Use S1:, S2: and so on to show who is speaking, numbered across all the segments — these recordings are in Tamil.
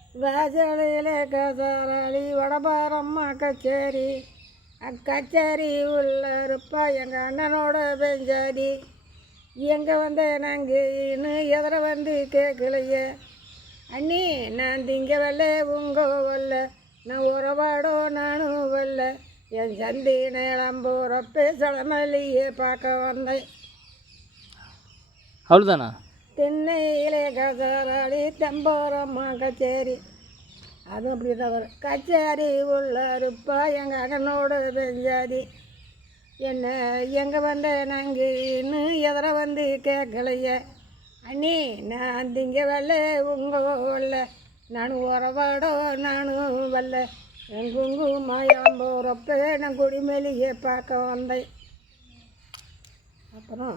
S1: வாசலிலே கசாராளி வடபாரம்மா கச்சேரி அக்கச்சேரி உள்ள இருப்பா எங்கள் அண்ணனோட பெஞ்சாதி எங்கே வந்த நாங்கள் இன்னும் எதிர வந்து கேட்கலையே அண்ணி நான் திங்க வரல உங்கள் வரல நான் உறவாடோ நானும் வரல என் சந்தி நேரம் போகிறப்ப சடமல்லியே பார்க்க வந்தேன்.
S2: அவ்வளோதானா?
S1: தென்னையிலே கசாராளி தெம்போரம்மா கச்சேரி அதுவும் அப்படி தான் வரும். கச்சேரி உள்ள இருப்பா எங்கள் அண்ணனோட பெஞ்சாதி என்ன எங்கே வந்த நாங்கள் இன்னும் எதிர வந்து கேட்கலையே அண்ணி நான் திங்க வரல உங்கள் வரல நானும் உறவாடோ நானும் வரல என் குங்குமயம் போகிறப்ப நான் குடிமேலியே பார்க்க வந்தேன். அப்புறம்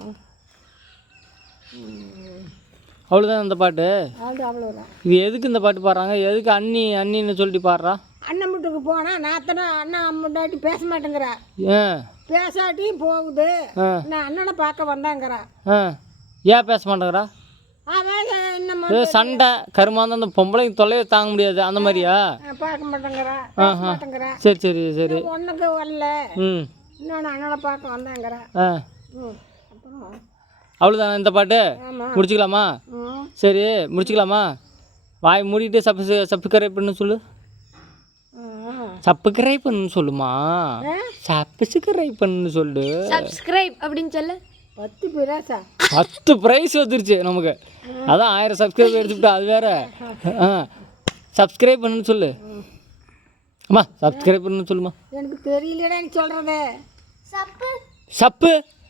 S2: அவ்வளோதான் அந்த பாட்டு.
S1: அது அவ்வளோதான்.
S2: இது எதுக்கு இந்த பாட்டு பாடுறாங்க? எதுக்கு அண்ணி அண்ணின்னு சொல்லிட்டு பாடுறா?
S1: அண்ணன் வீட்டுக்கு போனால் நாத்தனா அண்ணன் முன்னாடி பேச மாட்டேங்கிறா, பேசாட்டியும் போகுது. நான் அண்ணனை பார்க்க வந்தாங்கிறா.
S2: ஏன் பேச மாட்டேங்கிறா?
S1: அதான் என்ன
S2: சண்டை கருமாந்த அந்த பொம்பளைக்கு தொல்லையை தாங்க முடியாது அந்த மாதிரியா?
S1: பார்க்க மாட்டேங்கிறா, பேச மாட்டேங்கிறா.
S2: சரி சரி சரி.
S1: ஒன்றுக்கு வரல இன்னொன்று அண்ணனை பார்க்க வந்தாங்கிறா. அப்புறம்
S2: அவ்வளோதானே இந்த பாட்டு? முடிச்சுக்கலாமா? சரி முடிச்சுக்கலாமா? வாய் மூடிட்டு சப்ஸ்கிரைப் பண்ணு சொல்லு. சப்ஸ்கிரைப் பண்ணு சொல்லுமா? சப்ஸ்கிரைப் பண்ணு சொல்லு.
S3: சப்ஸ்கிரைப் அப்படின்னு சொல்லு.
S2: 10 ப்ரைஸ் வந்துருச்சு நமக்கு. அதான் 1000 சப்ஸ்கிரைப் எடுத்துக்கிட்டா அது வேற. சப்ஸ்கிரைப் பண்ணுன்னு சொல்லு. அம்மா சப்ஸ்கிரைப் பண்ணு சொல்லுமா.
S1: எனக்கு தெரியலடா நீ சொல்கிறது.
S2: சப்பு